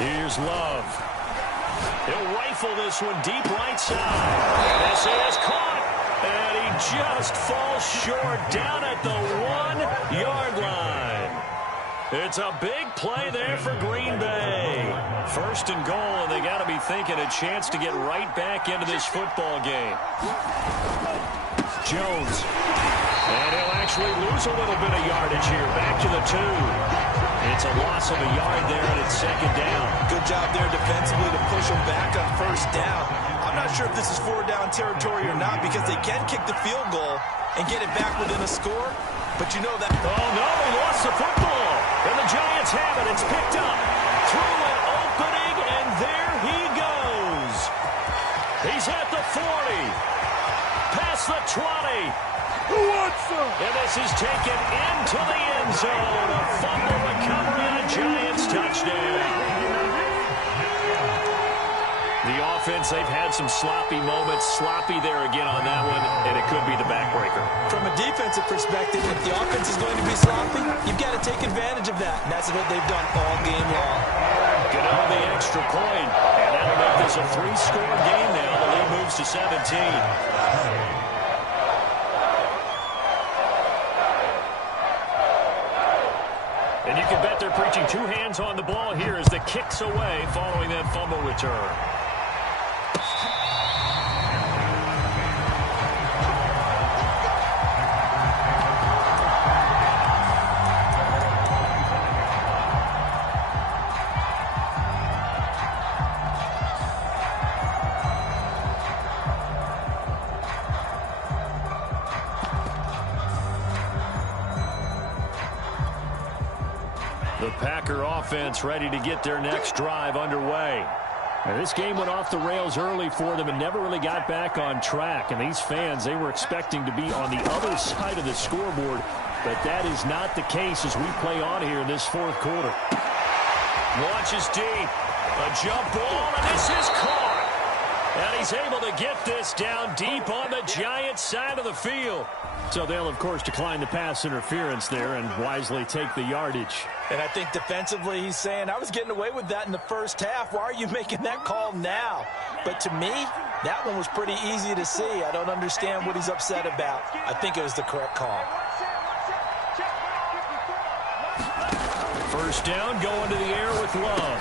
Here's Love. He'll rifle this one deep right side. And this is caught. And he just falls short down at the 1-yard line. It's a big play there for Green Bay. First and goal, and they got to be thinking a chance to get right back into this football game. Jones. And he'll actually lose a little bit of yardage here. Back to the 2. It's a loss of a yard there, and it's second down. Good job there defensively to push him back on first down. I'm not sure if this is 4-down territory or not because they can kick the field goal and get it back within a score. But you know that. Oh, no, he lost the football. And the Giants have it. It's picked up. Through an opening, and there he goes. He's at the 40. Past the 20. And this is taken into the end zone. A fumble recovery and a Giants touchdown. The offense, they've had some sloppy moments. Sloppy there again on that one, and it could be the backbreaker. From a defensive perspective, if the offense is going to be sloppy, you've got to take advantage of that. And that's what they've done all game long. Get out the extra point, and that'll make this a 3-score game now. The lead moves to 17. And you can bet they're preaching 2 hands on the ball here as the kick's away following that fumble return. The Packer offense ready to get their next drive underway. Now, this game went off the rails early for them and never really got back on track. And these fans, they were expecting to be on the other side of the scoreboard. But that is not the case as we play on here in this fourth quarter. Launches deep. A jump ball, and this is caught. And he's able to get this down deep on the Giants' side of the field. So they'll, of course, decline the pass interference there and wisely take the yardage. And I think defensively he's saying, I was getting away with that in the first half. Why are you making that call now? But to me, that one was pretty easy to see. I don't understand what he's upset about. I think it was the correct call. First down, going to the air with Love.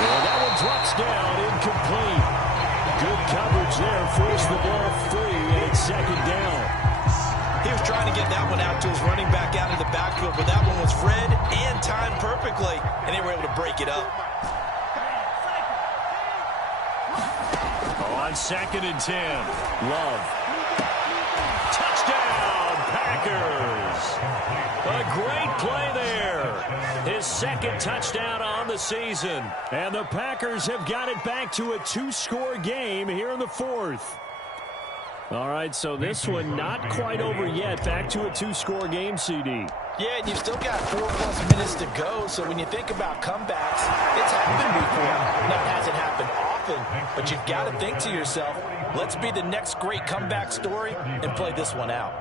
And that one drops down, incomplete. Good coverage there, forced the ball free, and it's second down. He was trying to get that one out to his running back out of the backfield, but that one was read and timed perfectly, and they were able to break it up. On second and 10, Love. Touchdown, Packers. A great play there. His second touchdown on the season. And the Packers have got it back to a 2-score game here in the fourth. All right, so this one not quite over yet. Back to a 2-score game, CD. Yeah, and you've still got 4+ minutes to go, so when you think about comebacks, it's happened before. Now, it hasn't happened often, but you've got to think to yourself, let's be the next great comeback story and play this one out.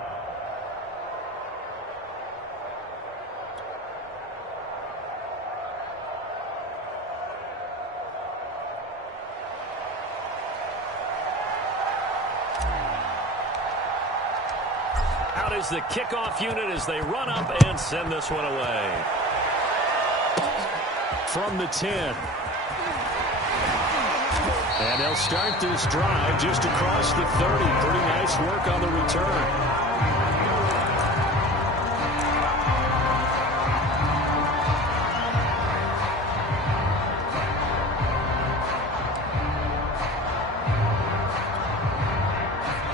Out is the kickoff unit as they run up and send this one away. From the 10. And they'll start this drive just across the 30. Pretty nice work on the return.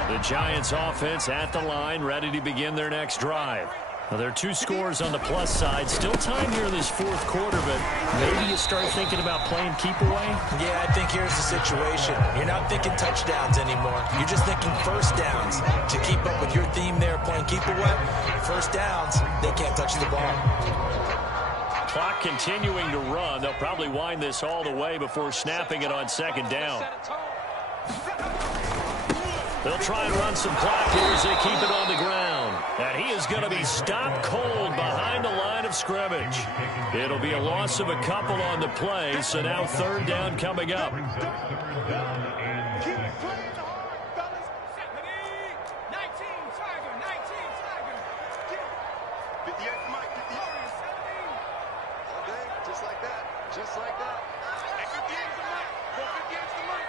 The Giants offense at the line, ready to begin their next drive. Now, there are 2 scores on the plus side. Still time here in this fourth quarter, but maybe you start thinking about playing keep away? Yeah, I think here's the situation. You're not thinking touchdowns anymore. You're just thinking first downs. To keep up with your theme there, playing keep away, first downs, they can't touch the ball. Clock continuing to run. They'll probably wind this all the way before snapping it on second down. They'll try and run some clock here as they keep it on the ground. And he is going to be stopped cold behind the line of scrimmage. It'll be a loss of a couple on the play, so now third down coming up. Keep playing hard, fellas. 19, Tiger, 19, Tiger. 58, Mike, 58. Okay, just like that. Just like that. And 58's the Mike. 58's the Mike.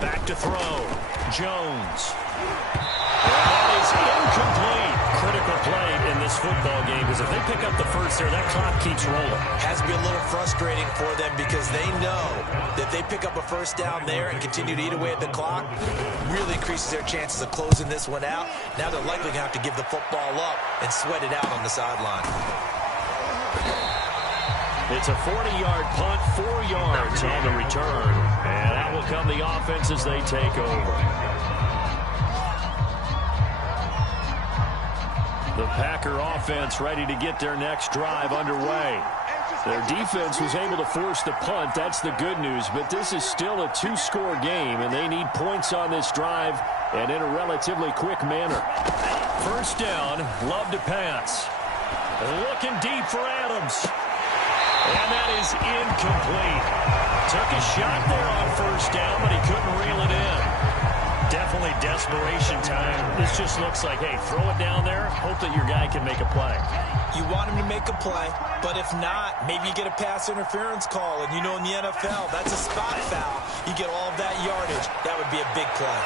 Back to throw. Jones. And that is incomplete. Critical play in this football game because if they pick up the first there, that clock keeps rolling. Has to be a little frustrating for them because they know that they pick up a first down there and continue to eat away at the clock, really increases their chances of closing this one out. Now they're likely going to have to give the football up and sweat it out on the sideline. It's a 40-yard punt, 4 yards on the return. And that will come the offense as they take over. The Packer offense ready to get their next drive underway. Their defense was able to force the punt. That's the good news. But this is still a 2-score game, and they need points on this drive and in a relatively quick manner. First down, Love to pass. Looking deep for Adams. And that is incomplete. Took a shot there on first down, but he couldn't reel it in. Definitely desperation time. This just looks like, hey, throw it down there, hope that your guy can make a play. You want him to make a play, but if not, maybe you get a pass interference call, and you know in the NFL, that's a spot foul. You get all of that yardage. That would be a big play.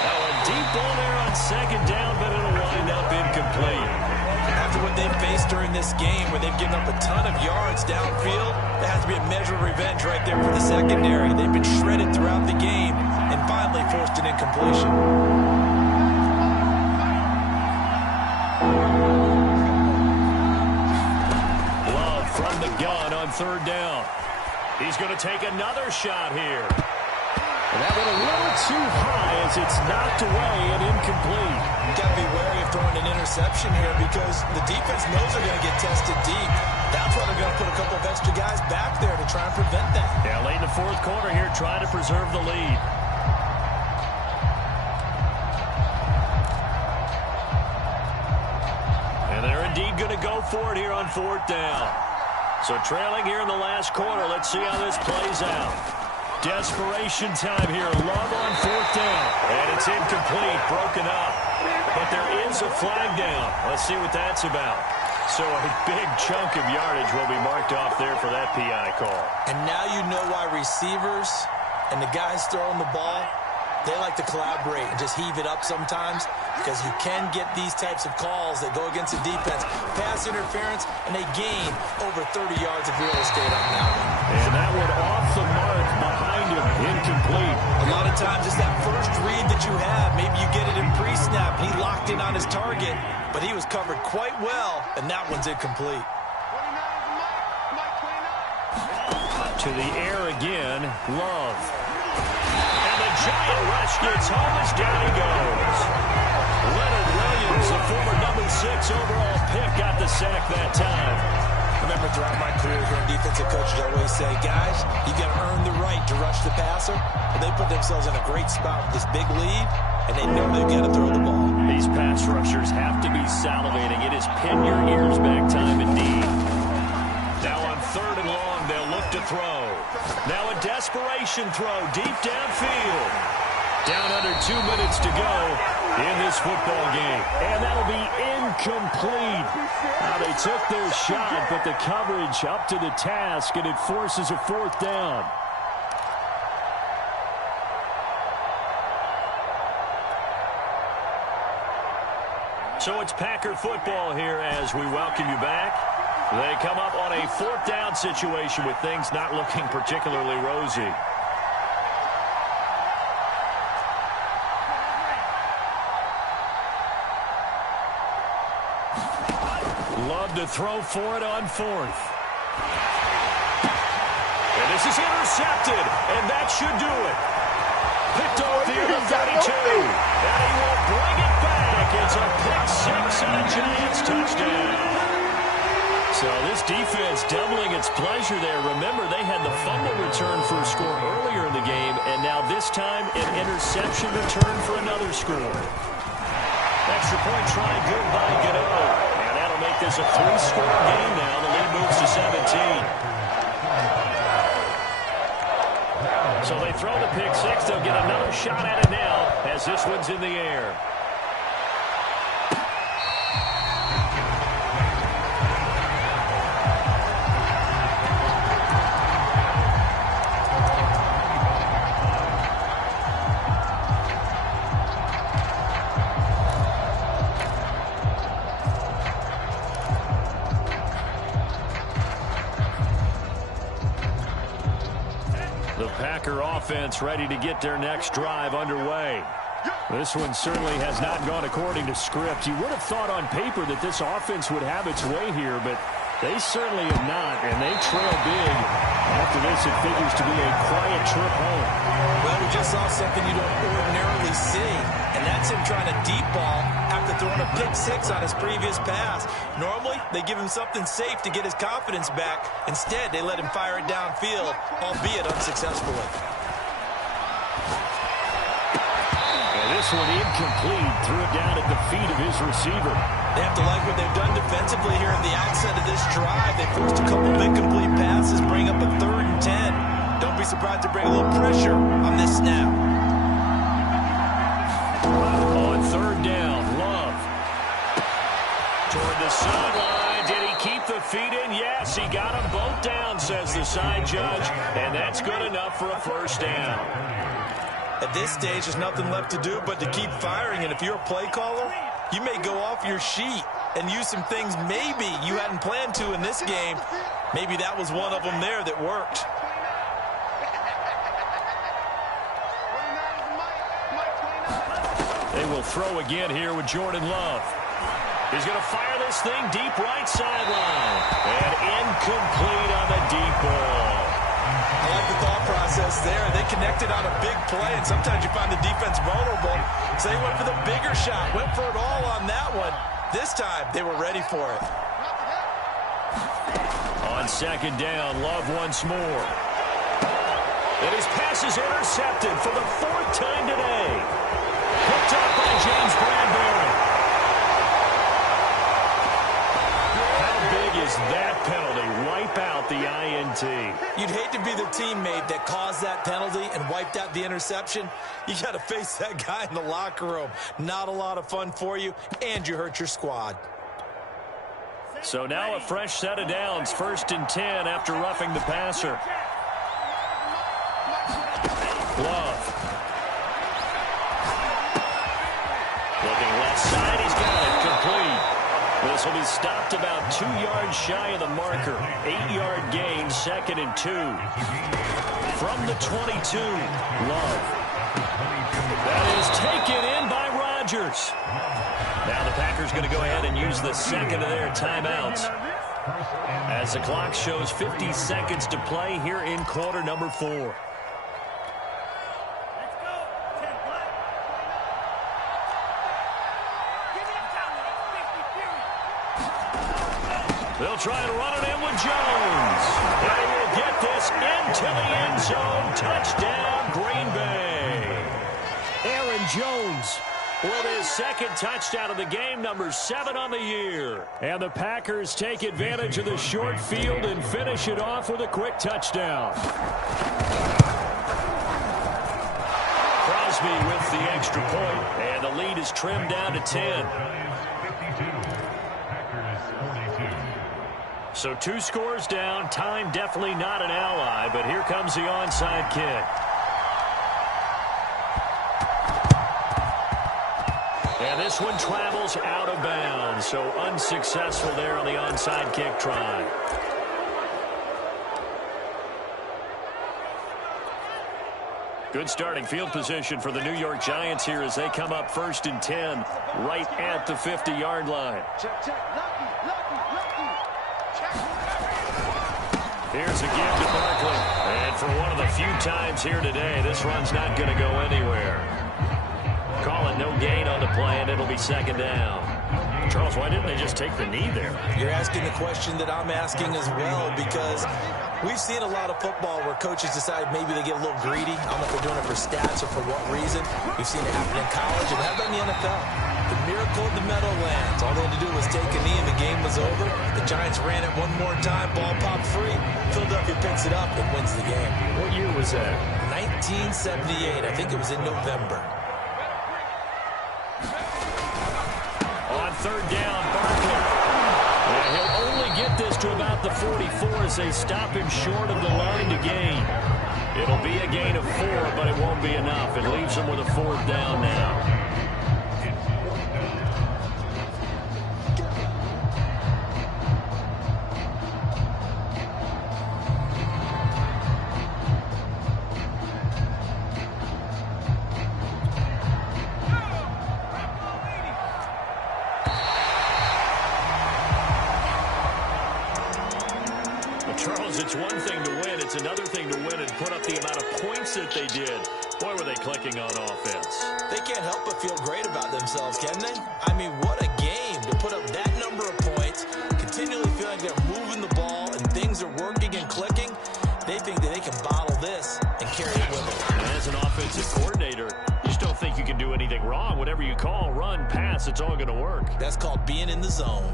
Now a deep ball there on second down, but it'll wind up incomplete. After what they've faced during this game where they've given up a ton of yards downfield, there has to be a measure of revenge right there for the secondary. They've been shredded throughout the game and finally forced an incompletion. Love from the gun on third down. He's going to take another shot here. And that went a little too high as it's knocked away and incomplete. You got to be wary of throwing an interception here because the defense knows they're going to get tested deep. That's why they're going to put a couple of extra guys back there to try and prevent that. Yeah, late in the fourth quarter here, trying to preserve the lead. And they're indeed going to go for it here on fourth down. So trailing here in the last quarter, let's see how this plays out. Desperation time here. Love on fourth down. And it's incomplete, broken up. But there is a flag down. Let's see what that's about. So a big chunk of yardage will be marked off there for that PI call. And now you know why receivers and the guys throwing the ball, they like to collaborate and just heave it up sometimes because you can get these types of calls that go against the defense. Pass interference, and they gain over 30 yards of real estate on that one. And that one off the mark behind him, incomplete. A lot of times it's that first read that you have. Maybe you get it in pre-snap, and he locked in on his target, but he was covered quite well, and that one's incomplete. 29 To the air again, Love. And the giant rush gets home as down he goes. Leonard Williams, the former #6 overall pick, got the sack that time. Remember, throughout my career here in defensive coaches, I always say, guys, you got to earn the right to rush the passer. And they put themselves in a great spot with this big lead, and they know they've got to throw the ball. These pass rushers have to be salivating. It is pin your ears back time indeed. Now on third and long, they'll look to throw. Now a desperation throw deep downfield. Down under 2 minutes to go in this football game. And that'll be incomplete. Now they took their shot, but the coverage up to the task, and it forces a fourth down. So it's Packer football here as we welcome you back. They come up on a fourth down situation with things not looking particularly rosy. Love to throw for it on fourth. And this is intercepted, and that should do it. Picked off the end of 32. And he will bring it back. It's a pick six and a Giants touchdown. So this defense doubling its pleasure there. Remember, they had the fumble return for a score earlier in the game, and now this this time an interception return for another score. Extra point try good by Gano. And that'll make this a 3-score game now. The lead moves to 17. So they throw the pick six. They'll get another shot at it now as this one's in the air. Offense ready to get their next drive underway. This one certainly has not gone according to script. You would have thought on paper that this offense would have its way here, but they certainly have not, and they trail big. After this, it figures to be a quiet trip home. Well, we just saw something you don't ordinarily see, and that's him trying to deep ball after throwing a pick six on his previous pass. Normally, they give him something safe to get his confidence back. Instead, they let him fire it downfield, albeit unsuccessfully. This one incomplete. Threw it down at the feet of his receiver. They have to like what they've done defensively here at the outset of this drive. They forced a couple of incomplete passes, bring up a 3rd and 10. Don't be surprised to bring a little pressure on this snap. On 3rd down, Love. Toward the sideline. Did he keep the feet in? Yes, he got them both down, says the side judge. And that's good enough for a 1st down. At this stage, there's nothing left to do but to keep firing. And if you're a play caller, you may go off your sheet and use some things maybe you hadn't planned to in this game. Maybe that was one of them there that worked. They will throw again here with Jordan Love. He's going to fire this thing deep right sideline. And incomplete on the deep ball. I like the thought process there. They connected on a big play, and sometimes you find the defense vulnerable. So they went for the bigger shot, went for it all on that one. This time, they were ready for it. On 2nd down, Love once more. And his pass is intercepted for the 4th time today. Picked up by James Bradbury. How big is that penalty? Wipe out the INT. You'd hate to be the teammate that caused that penalty and wiped out the interception. You got to face that guy in the locker room. Not a lot of fun for you, and you hurt your squad. So now a fresh set of downs. 1st and 10 after roughing the passer. Love. Looking left side, he's got it. Complete. This will be stopped about 2 yards shy of the marker. 8-yard gain, 2nd and 2. From the 22, Love. That is taken in by Rodgers. Now the Packers going to go ahead and use the 2nd of their timeouts. As the clock shows 50 seconds to play here in quarter number 4. They'll try to run it in with Jones. They will get this into the end zone. Touchdown, Green Bay. Aaron Jones with his 2nd touchdown of the game, number 7 on the year. And the Packers take advantage of the short field and finish it off with a quick touchdown. Crosby with the extra point, and the lead is trimmed down to 10. So 2 scores down. Time definitely not an ally, but here comes the onside kick. And this one travels out of bounds, so unsuccessful there on the onside kick try. Good starting field position for the New York Giants here as they come up 1st and 10 right at the 50-yard line. Here's a give to Barkley. And for one of the few times here today, this run's not going to go anywhere. Call it no gain on the play, and it'll be 2nd down. Charles, why didn't they just take the knee there? You're asking the question that I'm asking as well, because we've seen a lot of football where coaches decide maybe they get a little greedy. I don't know if they're doing it for stats or for what reason. We've seen it happen in college, and how about in the NFL? The miracle of the Meadowlands. All they had to do was take a knee, and the game was over. The Giants ran it one more time. Ball popped free. Philadelphia picks it up and wins the game. What year was that? 1978. I think it was in November. On third down, Barkley. And he'll only get this to about the 44 as they stop him short of the line to gain. It'll be a gain of 4, but it won't be enough. It leaves him with a 4th down now. Charles, it's one thing to win. It's another thing to win and put up the amount of points that they did. Boy, were they clicking on offense. They can't help but feel great about themselves, can they? I mean, what a game to put up that number of points, continually feel like they're moving the ball and things are working and clicking. They think that they can bottle this and carry it with them. And as an offensive coordinator, you just don't think you can do anything wrong. Whatever you call, run, pass, it's all going to work. That's called being in the zone.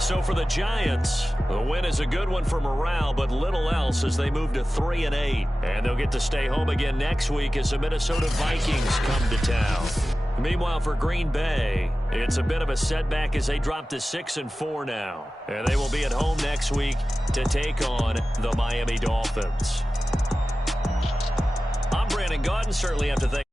So for the Giants, the win is a good one for morale, but little else as they move to 3-8. And they'll get to stay home again next week as the Minnesota Vikings come to town. Meanwhile, for Green Bay, it's a bit of a setback as they drop to 6-4 now. And they will be at home next week to take on the Miami Dolphins. I'm Brandon Gaudin. Certainly have to thank